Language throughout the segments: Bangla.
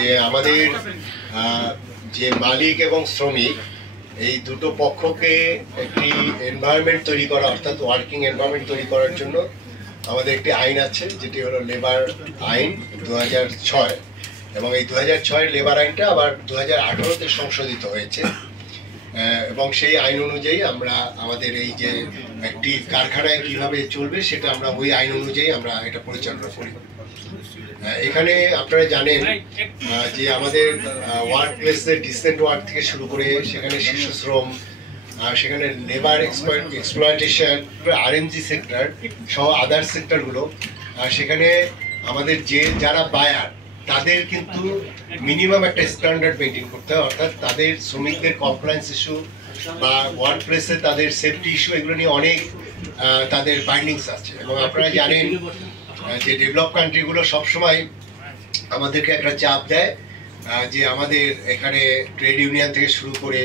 যে আমাদের যে মালিক এবং শ্রমিক এই দুটো পক্ষকে একটি এনভায়রনমেন্ট তৈরি করা, অর্থাৎ ওয়ার্কিং এনভায়রনমেন্ট তৈরি করার জন্য আমাদের একটি আইন আছে, যেটি হলো লেবার আইন 2006, এবং এই 2006 লেবার আইনটা আবার 2018-তে সংশোধিত হয়েছে। এবং সেই আইন অনুযায়ী আমরা আমাদের এই যে একটি কারখানায় কিভাবে চলবে সেটা আমরা ওই আইন অনুযায়ী আমরা এটা পরিচালনা করি। এখানে আপনারা জানেন যে আমাদের ওয়ার্ক প্লেসের ডিসেন্ট ওয়ার্ক থেকে শুরু করে সেখানে শিশু শ্রম, সেখানে লেবার এক্সপ্লয়টেশন, আরএমজি সেক্টর সহ আদার সেক্টরগুলো, সেখানে আমাদের যারা বায়ার তাদের কিন্তু মিনিমাম একটা স্ট্যান্ডার্ড মেনটেন করতে হয়, অর্থাৎ তাদের শ্রমিকদের কমপ্লায়েন্স ইস্যু বা ওয়ার্ক প্লেসে তাদের সেফটি ইস্যু, এগুলো নিয়ে অনেক তাদের বাইন্ডিংস আছে। এবং আপনারা জানেন যে ডেভেলপ কান্ট্রিগুলো সবসময় আমাদেরকে একটা চাপ দেয় যে আমাদের এখানে ট্রেড ইউনিয়ন থেকে শুরু করে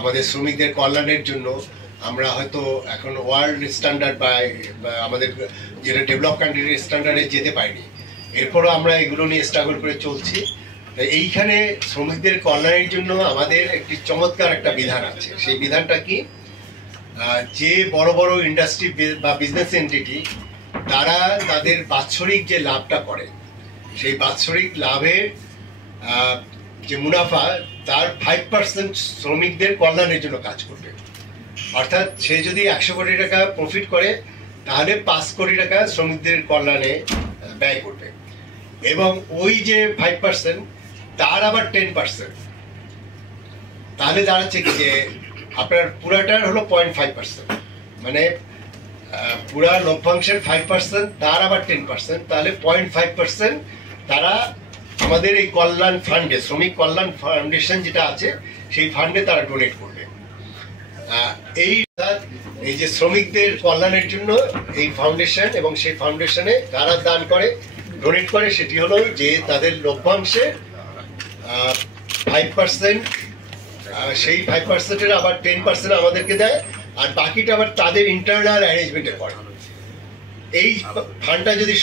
আমাদের শ্রমিকদের কল্যাণের জন্য আমরা হয়তো এখন ওয়ার্ল্ড স্ট্যান্ডার্ড বা আমাদের যেটা ডেভেলপ কান্ট্রির স্ট্যান্ডার্ডে যেতে পারিনি, এরপরও আমরা এগুলো নিয়ে স্ট্রাগল করে চলছি। এইখানে শ্রমিকদের কল্যাণের জন্য আমাদের একটি চমৎকার একটা বিধান আছে। সেই বিধানটা কি, যে বড় বড় ইন্ডাস্ট্রি বা বিজনেস এন্টিটি তারা তাদের বাৎসরিক যে লাভটা করে, সেই বাৎসরিক লাভের যে মুনাফা তার 5% শ্রমিকদের কল্যাণের জন্য কাজ করবে। অর্থাৎ সে যদি 100 কোটি টাকা প্রফিট করে তাহলে 5 কোটি টাকা শ্রমিকদের কল্যাণে ব্যয় করবে, এবং ওই যে 5% তার আবার 10%, তাহলে দাঁড়াচ্ছে কি যে আপনার পুরাটার হলো 0.5%, মানে পুরা লভ্যাংশের 5% তার আবার 10%, তাহলে 0.5% তারা আমাদের এই কল্যাণ ফান্ডে, শ্রমিক কল্যাণ ফাউন্ডেশন যেটা আছে সেই ফান্ডে তারা ডোনেট করবে। এই যে শ্রমিকদের কল্যাণের জন্য এই ফাউন্ডেশন, এবং সেই ফাউন্ডেশনে কারা দান করে, ডোনেট করে, সেটি হলো যে তাদের লভ্যাংশে 5%, সেই 5%-এর আবার 10% আমাদেরকে দেয়, আর বাকিটা আবার তাদের ইন্টারনাল অ্যারেঞ্জমেন্টে করে। এই ফান্ডটা যদি